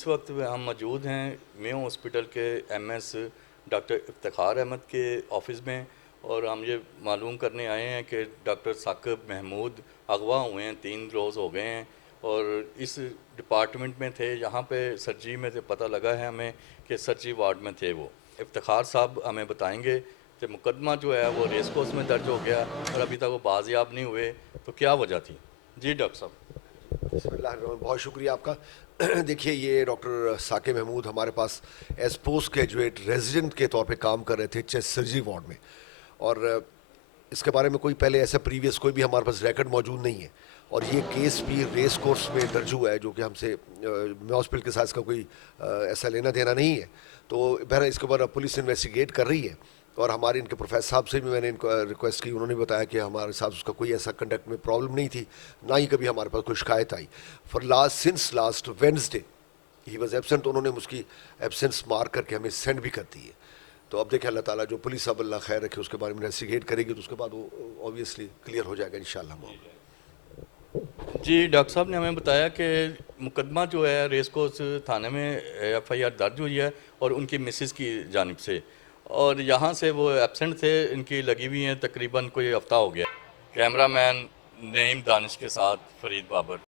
इस वक्त हम मौजूद हैं मेयो हॉस्पिटल के एमएस डॉक्टर इफ्तिखार अहमद के ऑफिस में और हम ये मालूम करने आए हैं कि डॉक्टर साकिब महमूद अगवा हुए हैं, 3 रोज़ हो गए हैं और इस डिपार्टमेंट में थे। यहाँ पे सर्जरी में से पता लगा है हमें कि सर्जरी वार्ड में थे वो। इफ्तिखार साहब हमें बताएंगे कि मुकदमा जो है वो रेस कोर्स में दर्ज हो गया और अभी तक वो बाजियाब नहीं हुए, तो क्या वजह थी? जी डॉक्टर साहब। बिस्मिल्लाहिर्रहमान, बहुत शुक्रिया आपका। देखिए, ये डॉक्टर साकिब महमूद हमारे पास एज पोस्ट ग्रेजुएट रेजिडेंट के तौर पे काम कर रहे थे चेस्ट सर्जरी वार्ड में, और इसके बारे में कोई पहले ऐसा प्रीवियस कोई भी हमारे पास रिकॉर्ड मौजूद नहीं है। और ये केस भी रेस कोर्स में दर्ज हुआ है, जो कि हमसे हॉस्पिटल के साथ इसका कोई ऐसा लेना देना नहीं है। तो बहरहाल इसके ऊपर पुलिस इन्वेस्टिगेट कर रही है, और हमारे इनके प्रोफेसर साहब से भी मैंने इनको रिक्वेस्ट की। उन्होंने बताया कि हमारे साथ उसका कोई ऐसा कंडक्ट में प्रॉब्लम नहीं थी, ना ही कभी हमारे पास कोई शिकायत आई। Since last Wednesday he was absent. उन्होंने उसकी एबसेंस मार्क करके हमें सेंड भी कर दी है। तो अब देखें, अल्लाह ताला जो पुलिस अब अल्लाह खैर रखे उसके बारे में इन्वेस्टिगेट करेगी, तो उसके बाद वो ऑब्वियसली क्लियर हो जाएगा इंशाल्लाह मामला। जी डॉक्टर साहब ने हमें बताया कि मुकदमा जो है रेस कोर्स थाने में एफआईआर दर्ज हुई है और उनकी मिसेस की जानिब से, और यहाँ से वो एबसेंट थे, इनकी लगी हुई हैं तकरीबन कोई हफ्ता हो गया। कैमरामैन नईम दानिश के साथ फरीद बाबर।